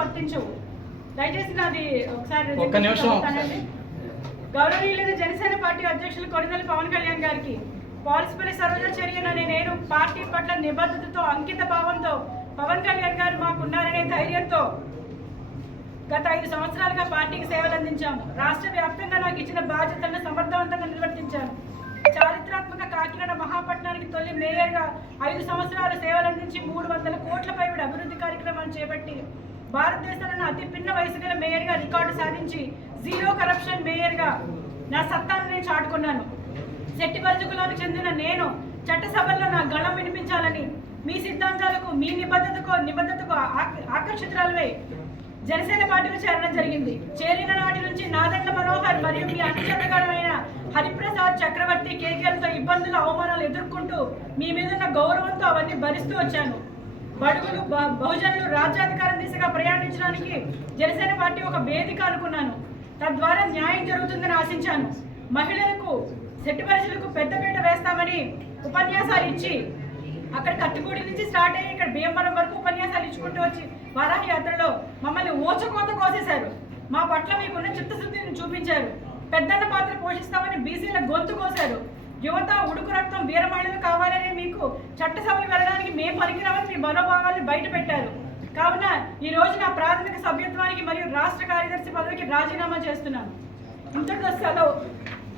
వర్తించవు. దయచేసి నాది ఒకసారి. గౌరవనీయులైన జనసేన పార్టీ అధ్యక్షులు కొనిదెల పవన్ కళ్యాణ్ గారికి పాలసిపల్లి చర్యను అనే నేను పార్టీ పట్ల నిబద్ధతతో అంకిత భావంతో పవన్ కళ్యాణ్ గారు మాకున్నారనే ధైర్యంతో గత ఐదు సంవత్సరాలుగా పార్టీకి సేవలు అందించాము. రాష్ట్ర వ్యాప్తంగా నాకు ఇచ్చిన బాధ్యతలను సమర్థవంతంగా నిర్వర్తించాను. చారిత్రాత్మక కాకినాడ మహాపట్నానికి తొలి మేయర్గా ఐదు సంవత్సరాల సేవలు అందించి మూడు భారతదేశంలోని అతి పిన్న వయసు గల మేయర్గా రికార్డు సాధించి జీరో కరప్షన్ మేయర్గా నా సత్తాను నేను చాటుకున్నాను. శెట్టి వర్జకులకు చెందిన నేను చట్టసభల్లో నా గళం వినిపించాలని మీ సిద్ధాంతాలకు మీ నిబద్ధతకు నిబద్ధతకు ఆకర్షితురాలవే జనసేన పార్టీలో చేరడం జరిగింది. చేరిన నాటి నుంచి నాదండ మనోహర్ మరియు మీ అనుచరుడుగడమైన హరిప్రసాద్ చక్రవర్తి కేకేలతో ఇబ్బందులు అవమానాలు ఎదుర్కొంటూ మీ మీద ఉన్న గౌరవంతో అవన్నీ భరిస్తూ వచ్చాను. బడుగులు బ- బహుజనులు రాజ్యాధికారం దిశగా ప్రయాణించడానికి జనసేన పార్టీ ఒక వేదిక అనుకున్నాను. తద్వారా న్యాయం జరుగుతుందని ఆశించాను. మహిళలకు సెట్టుపరిచలకు పెద్దపీట వేస్తామని ఉపన్యాసాలు ఇచ్చి అక్కడ కత్తిపూడి నుంచి స్టార్ట్ అయ్యి ఇక్కడ భీమవరం వరకు ఉపన్యాసాలు ఇచ్చుకుంటూ వచ్చి వరాహ యాత్రలో మమ్మల్ని ఓచకోత కోసేశారు. మా పట్ల మీకున్న చిత్తశుద్ధిని చూపించారు. పెద్దన్న పాత్ర పోషిస్తామని బీసీల గొంతు కోశారు. యువత ఉడుకు రక్తం వీరమహిళలు కావాలని మీకు చట్టసభలు వెళ్ళడానికి మేము పనికిరామని మీ మనోభావాల్ని బయట పెట్టారు కావున ఈ రోజున మరియు రాష్ట్ర కార్యదర్శి పదవికి రాజీనామా చేస్తున్నాను. ఇంతటితో సెలవు.